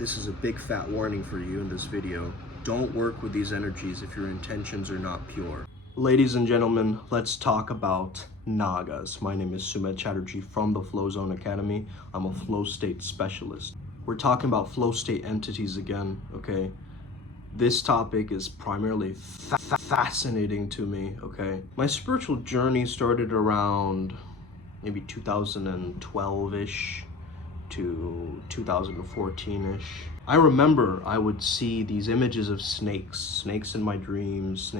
This is a big fat warning for you in this video. Don't work with these energies if your intentions are not pure. Ladies and gentlemen, let's talk about Nagas. My name is Sumedh Chatterjee from the Flow Zone Academy. I'm a flow state specialist. We're talking about flow state entities again, okay? This topic is primarily fascinating to me, okay? My spiritual journey started around maybe 2012-ish to 2014-ish. I remember I would see these images of snakes in my dreams,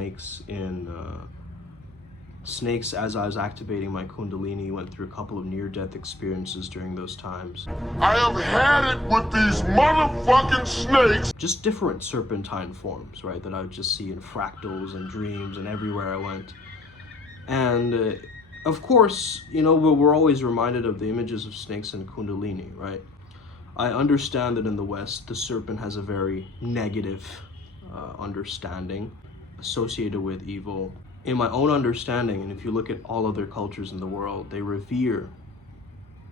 snakes as I was activating my Kundalini. Went through a couple of near-death experiences during those times. I have had it with these motherfucking snakes. Just different serpentine forms, right, that I would just see in fractals and dreams and everywhere I went. And of course, you know, we're always reminded of the images of snakes and Kundalini, right? I understand that in the West, the serpent has a very negative understanding associated with evil. In my own understanding, and if you look at all other cultures in the world, they revere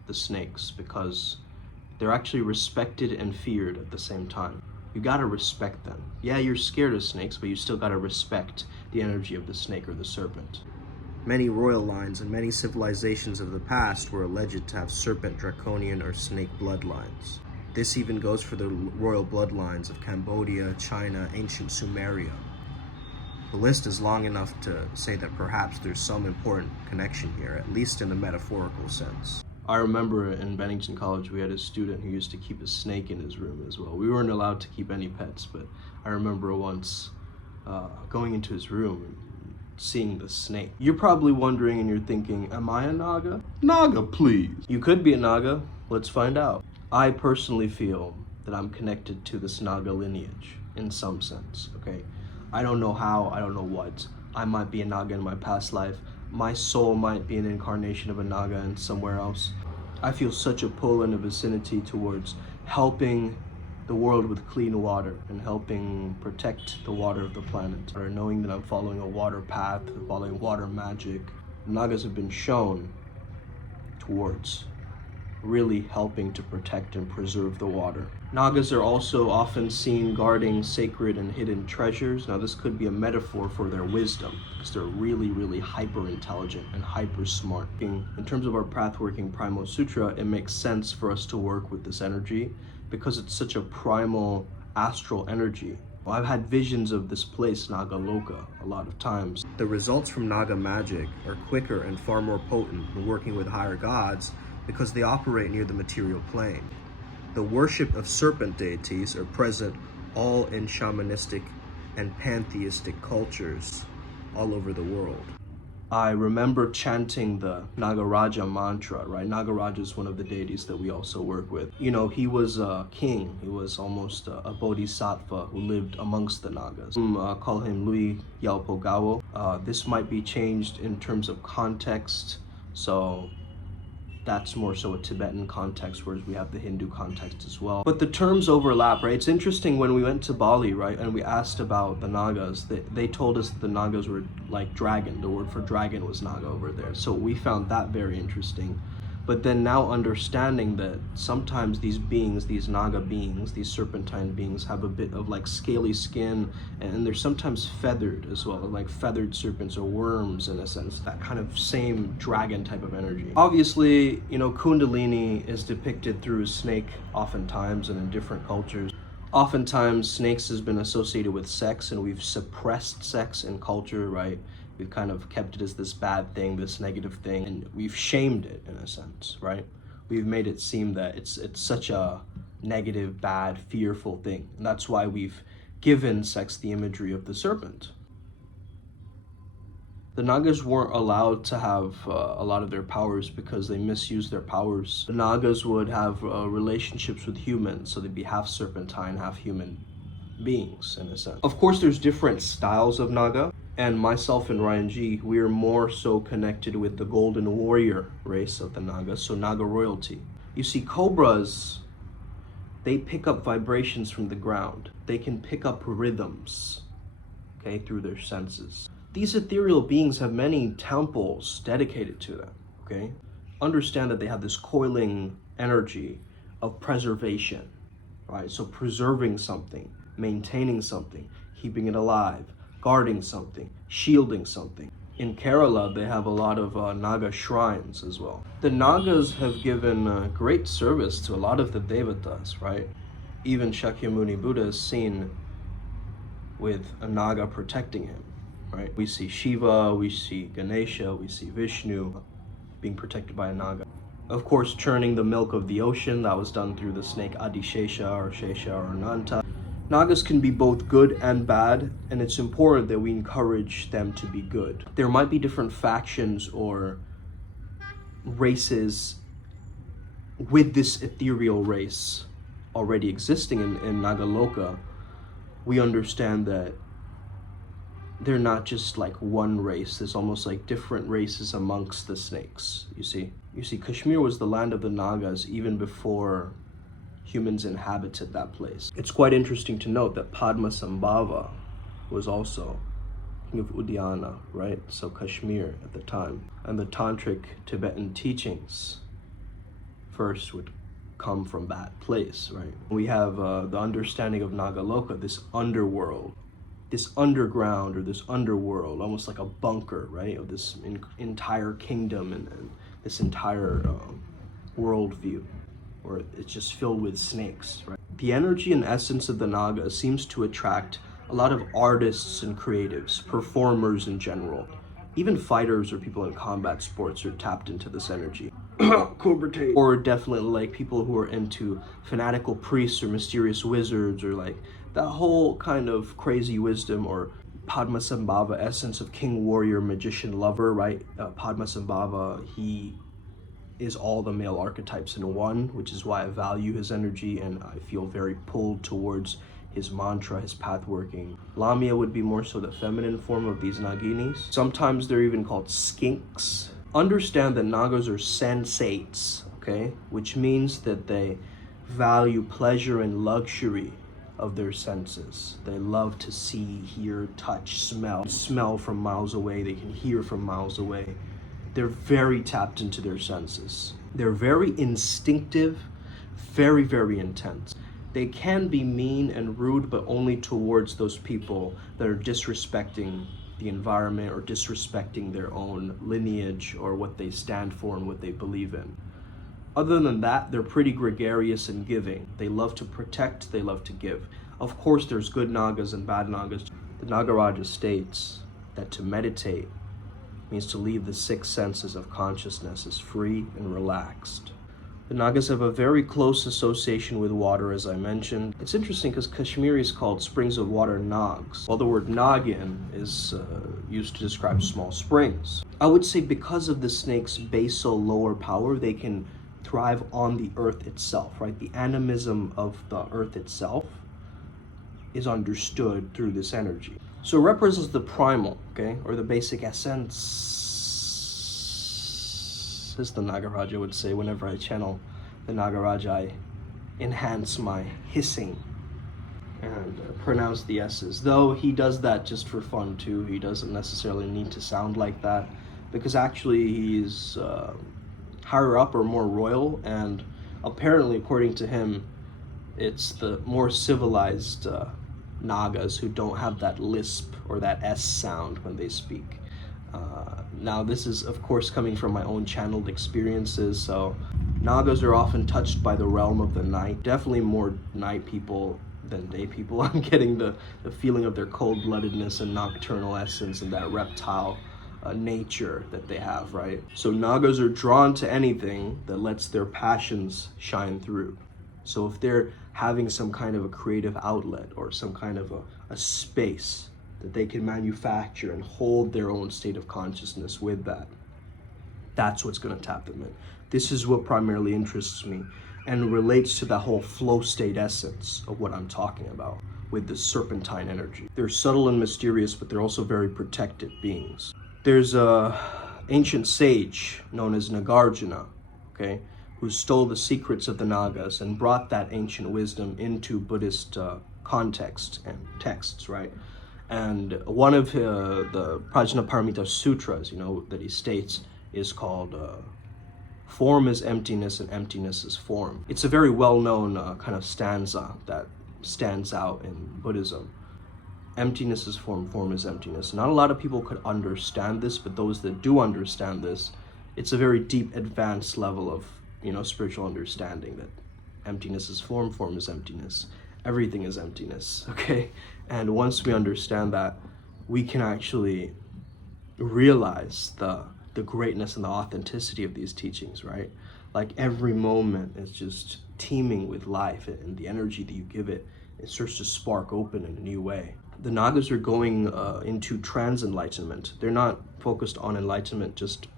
the snakes because they're actually respected and feared at the same time. You gotta respect them. Yeah, you're scared of snakes, but you still gotta respect the energy of the snake or the serpent. Many royal lines and many civilizations of the past were alleged to have serpent, draconian, or snake bloodlines. This even goes for the royal bloodlines of Cambodia, China, ancient Sumeria. The list is long enough to say that perhaps there's some important connection here, at least in a metaphorical sense. I remember in Bennington College, we had a student who used to keep a snake in his room as well. We weren't allowed to keep any pets, but I remember once going into his room and seeing the snake. You're probably wondering and you're thinking, am I a Naga? Naga, please. You could be a Naga. Let's find out. I personally feel that I'm connected to this Naga lineage in some sense, okay? I don't know how, I don't know what. I might be a Naga in my past life. My soul might be an incarnation of a Naga in somewhere else. I feel such a pull and a vicinity towards helping the world with clean water and helping protect the water of the planet, or knowing that I'm following a water path, following water magic. Nagas have been shown towards really helping to protect and preserve the water. Nagas are also often seen guarding sacred and hidden treasures. Now this could be a metaphor for their wisdom, because they're really hyper intelligent and hyper smart. In terms of our path working Primal Sutra, it makes sense for us to work with this energy because it's such a primal astral energy. Well, I've had visions of this place, Nagaloka, a lot of times. The results from Naga magic are quicker and far more potent when working with higher gods because they operate near the material plane. The worship of serpent deities are present all in shamanistic and pantheistic cultures all over the world. I remember chanting the Nagaraja mantra, right? Nagaraja is one of the deities that we also work with. You know, he was a king. He was almost a bodhisattva who lived amongst the Nagas. Call him Lui Yalpo Gawo. This might be changed in terms of context. So that's more so a Tibetan context, whereas we have the Hindu context as well. But the terms overlap, right? It's interesting when we went to Bali, right, and we asked about the Nagas, they told us that the Nagas were like dragon. The word for dragon was Naga over there. So we found that very interesting. But then now understanding that sometimes these beings, these Naga beings, these serpentine beings have a bit of like scaly skin, and they're sometimes feathered as well, like feathered serpents or worms in a sense, that kind of same dragon type of energy. Obviously, you know, Kundalini is depicted through a snake oftentimes and in different cultures. Oftentimes snakes has been associated with sex, and we've suppressed sex in culture, right? We've kind of kept it as this bad thing, this negative thing, and we've shamed it in a sense, right? We've made it seem that it's such a negative, bad, fearful thing. And that's why we've given sex the imagery of the serpent. The Nagas weren't allowed to have a lot of their powers because they misused their powers. The Nagas would have relationships with humans, so they'd be half serpentine, half human beings in a sense. Of course, there's different styles of Naga. And myself and Ryan G, we are more so connected with the golden warrior race of the Nagas, so Naga royalty. You see, cobras, they pick up vibrations from the ground. They can pick up rhythms, okay, through their senses. These ethereal beings have many temples dedicated to them, okay? Understand that they have this coiling energy of preservation, right? So preserving something, maintaining something, keeping it alive, guarding something, shielding something. In Kerala, they have a lot of Naga shrines as well. The Nagas have given great service to a lot of the Devatas, right? Even Shakyamuni Buddha is seen with a Naga protecting him, right? We see Shiva, we see Ganesha, we see Vishnu being protected by a Naga. Of course, churning the milk of the ocean, that was done through the snake Adishesha or Shesha or Ananta. Nagas can be both good and bad, and it's important that we encourage them to be good. There might be different factions or races with this ethereal race already existing in Nagaloka. We understand that they're not just like one race. There's almost like different races amongst the snakes, you see. Kashmir was the land of the Nagas even before humans inhabited that place. It's quite interesting to note that Padmasambhava was also king of Udyana, right? So Kashmir at the time. And the tantric Tibetan teachings first would come from that place, right? We have the understanding of Nagaloka, this underworld, this underground or this underworld, almost like a bunker, right? Of this entire kingdom and this entire worldview, where it's just filled with snakes, right? The energy and essence of the Naga seems to attract a lot of artists and creatives, performers in general. Even fighters or people in combat sports are tapped into this energy. Or definitely like people who are into fanatical priests or mysterious wizards, or like that whole kind of crazy wisdom or Padmasambhava essence of king, warrior, magician, lover, right? Padmasambhava, he is all the male archetypes in one, which is why I value his energy and I feel very pulled towards his mantra, his path working. Lamia would be more so the feminine form of these Naginis. Sometimes they're even called skinks. Understand that Nagas are sensates, okay? Which means that they value pleasure and luxury of their senses. They love to see, hear, touch, smell from miles away. They can hear from miles away. They're very tapped into their senses. They're very instinctive, very, very intense. They can be mean and rude, but only towards those people that are disrespecting the environment or disrespecting their own lineage or what they stand for and what they believe in. Other than that, they're pretty gregarious and giving. They love to protect, they love to give. Of course, there's good Nagas and bad Nagas. The Nagaraja states that to meditate means to leave the six senses of consciousness as free and relaxed. The Nagas have a very close association with water, as I mentioned. It's interesting because Kashmiri is called springs of water Nags, while the word Nagin is used to describe small springs. I would say because of the snake's basal lower power, they can thrive on the earth itself, right? The animism of the earth itself is understood through this energy. So it represents the primal, okay, or the basic essence, as the Nagaraja would say. Whenever I channel the Nagaraja, I enhance my hissing and pronounce the S's. Though he does that just for fun too. He doesn't necessarily need to sound like that, because actually he's higher up or more royal, and apparently, according to him, it's the more civilized Nagas who don't have that lisp or that S sound when they speak. Now this is of course coming from my own channeled experiences, so Nagas are often touched by the realm of the night. Definitely more night people than day people. I'm getting the feeling of their cold-bloodedness and nocturnal essence and that reptile nature that they have, right? So Nagas are drawn to anything that lets their passions shine through. So if they're having some kind of a creative outlet or some kind of a space that they can manufacture and hold their own state of consciousness with that, that's what's going to tap them in. This is what primarily interests me and relates to that whole flow state essence of what I'm talking about with the serpentine energy. They're subtle and mysterious, but they're also very protected beings. There's a ancient sage known as Nagaraja, okay, who stole the secrets of the Nagas and brought that ancient wisdom into Buddhist context and texts, right? And one of the Prajnaparamita Sutras, that he states is called Form is emptiness and emptiness is form. It's a very well-known kind of stanza that stands out in Buddhism. Emptiness is form, form is emptiness. Not a lot of people could understand this, but those that do understand this, it's a very deep, advanced level of, spiritual understanding that emptiness is form, form is emptiness. Everything is emptiness, okay? And once we understand that, we can actually realize the greatness and the authenticity of these teachings, right? Like every moment is just teeming with life, and the energy that you give it, it starts to spark open in a new way. The Nagas are going into trans enlightenment. They're not focused on enlightenment just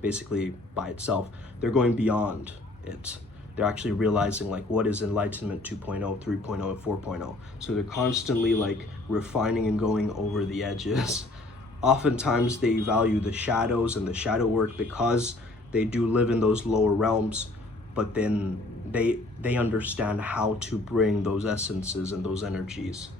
basically by itself. They're going beyond it. They're actually realizing like what is enlightenment 2.0, 3.0, and 4.0. So they're constantly like refining and going over the edges. Oftentimes they value the shadows and the shadow work because they do live in those lower realms, but then they understand how to bring those essences and those energies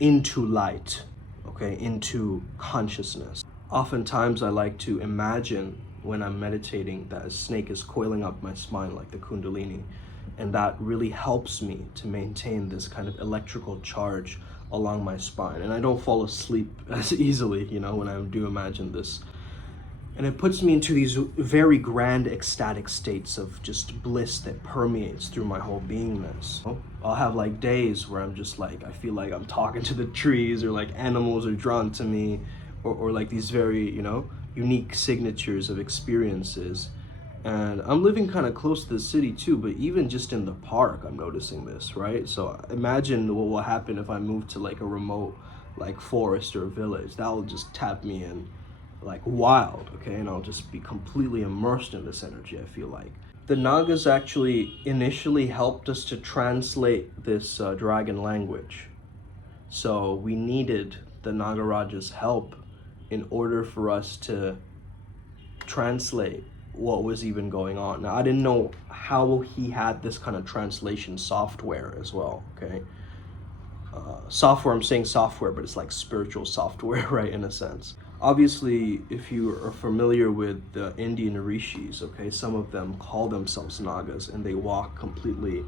into light, okay, into consciousness. Oftentimes I like to imagine when I'm meditating that a snake is coiling up my spine like the Kundalini, and that really helps me to maintain this kind of electrical charge along my spine, and I don't fall asleep as easily, when I do imagine this. And it puts me into these very grand ecstatic states of just bliss that permeates through my whole beingness. I'll have like days where I'm just like, I feel like I'm talking to the trees, or like animals are drawn to me, or like these very, unique signatures of experiences. And I'm living kind of close to the city too, but even just in the park, I'm noticing this, right? So imagine what will happen if I move to like a remote, like forest or a village. That will just tap me in like wild, okay? And I'll just be completely immersed in this energy, I feel like. The Nagas actually initially helped us to translate this dragon language. So we needed the Nagaraja's help in order for us to translate what was even going on. Now, I didn't know how he had this kind of translation software as well, okay? Software, I'm saying software, but it's like spiritual software, right, in a sense. Obviously, if you are familiar with the Indian rishis, okay, some of them call themselves Nagas, and they walk completely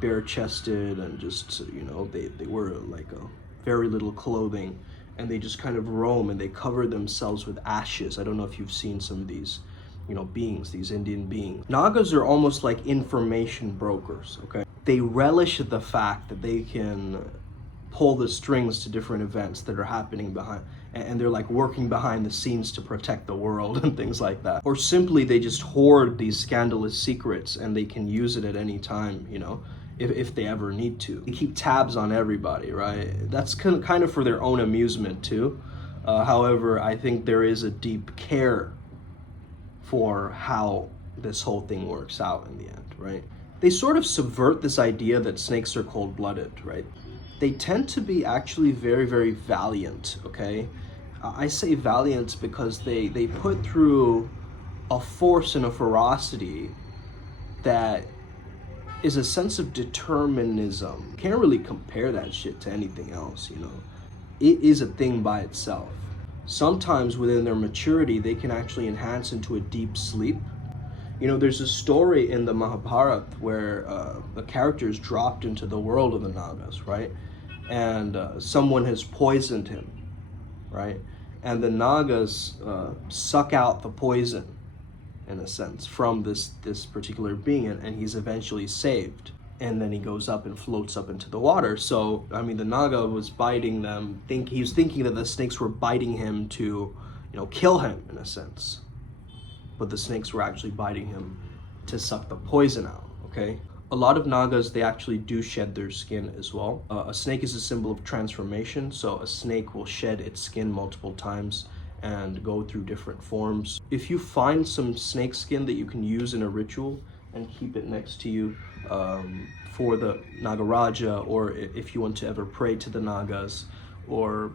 bare-chested, and just, they wear like a very little clothing, and they just kind of roam, and they cover themselves with ashes. I don't know if you've seen some of these beings, these Indian beings. Nagas are almost like information brokers, okay? They relish the fact that they can pull the strings to different events that are happening behind, and they're like working behind the scenes to protect the world and things like that. Or simply they just hoard these scandalous secrets, and they can use it at any time, if they ever need to. They keep tabs on everybody, right? That's kind of for their own amusement too. However, I think there is a deep care for how this whole thing works out in the end, right? They sort of subvert this idea that snakes are cold-blooded, right? They tend to be actually very, very valiant, okay? I say valiant because they put through a force and a ferocity that is a sense of determinism. Can't really compare that shit to anything else, It is a thing by itself. Sometimes within their maturity, they can actually enhance into a deep sleep. There's a story in the Mahabharata where the character is dropped into the world of the Nagas, right? And someone has poisoned him, right? And the Nagas suck out the poison, in a sense, from this particular being, and he's eventually saved. And then he goes up and floats up into the water. So, the Naga was biting them. He was thinking that the snakes were biting him to, kill him, in a sense. But the snakes were actually biting him to suck the poison out, okay? A lot of Nagas, they actually do shed their skin as well. A snake is a symbol of transformation, so a snake will shed its skin multiple times and go through different forms. If you find some snake skin that you can use in a ritual and keep it next to you for the Nagaraja, or if you want to ever pray to the Nagas, or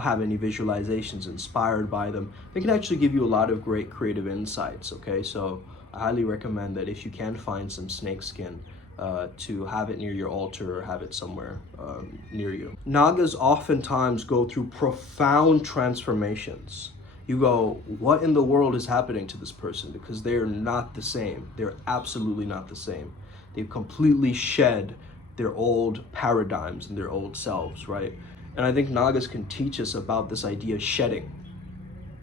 have any visualizations inspired by them, they can actually give you a lot of great creative insights, okay? So I highly recommend that if you can find some snake skin, to have it near your altar or have it somewhere near you. Nagas oftentimes go through profound transformations. you go, what in the world is happening to this person? Because they are not the same. They're absolutely not the same. They've completely shed their old paradigms and their old selves, right? And I think Nagas can teach us about this idea of shedding,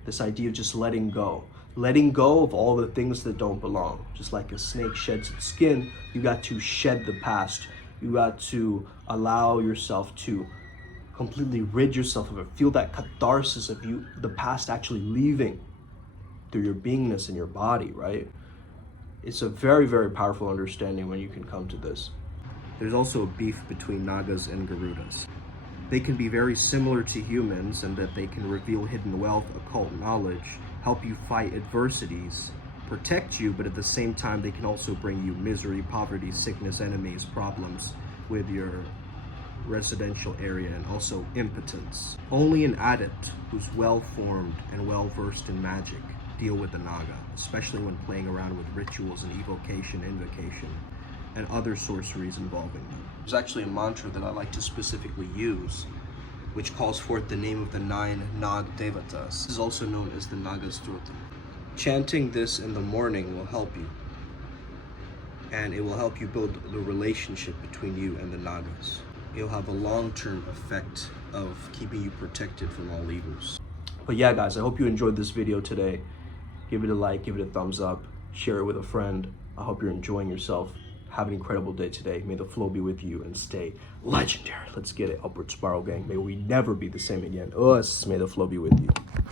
this idea of just letting go of all the things that don't belong. Just like a snake sheds its skin, you got to shed the past. You got to allow yourself to completely rid yourself of it. Feel that catharsis of the past actually leaving through your beingness in your body, right? It's a very, very powerful understanding when you can come to this. There's also a beef between Nagas and Garudas. They can be very similar to humans in that they can reveal hidden wealth, occult knowledge, help you fight adversities, protect you, but at the same time they can also bring you misery, poverty, sickness, enemies, problems with your residential area, and also impotence. Only an adept who's well-formed and well-versed in magic deal with the Naga, especially when playing around with rituals and evocation, invocation, and other sorceries involving them. There's actually a mantra that I like to specifically use, which calls forth the name of the 9 Nag Devatas. This is also known as the Nagas Sutra. Chanting this in the morning will help you, and it will help you build the relationship between you and the Nagas. It'll have a long-term effect of keeping you protected from all evils. But yeah, guys, I hope you enjoyed this video today. Give it a like, give it a thumbs up, share it with a friend. I hope you're enjoying yourself. Have an incredible day today. May the flow be with you and stay legendary. Let's get it, Upward Spiral Gang. May we never be the same again. Us, may the flow be with you.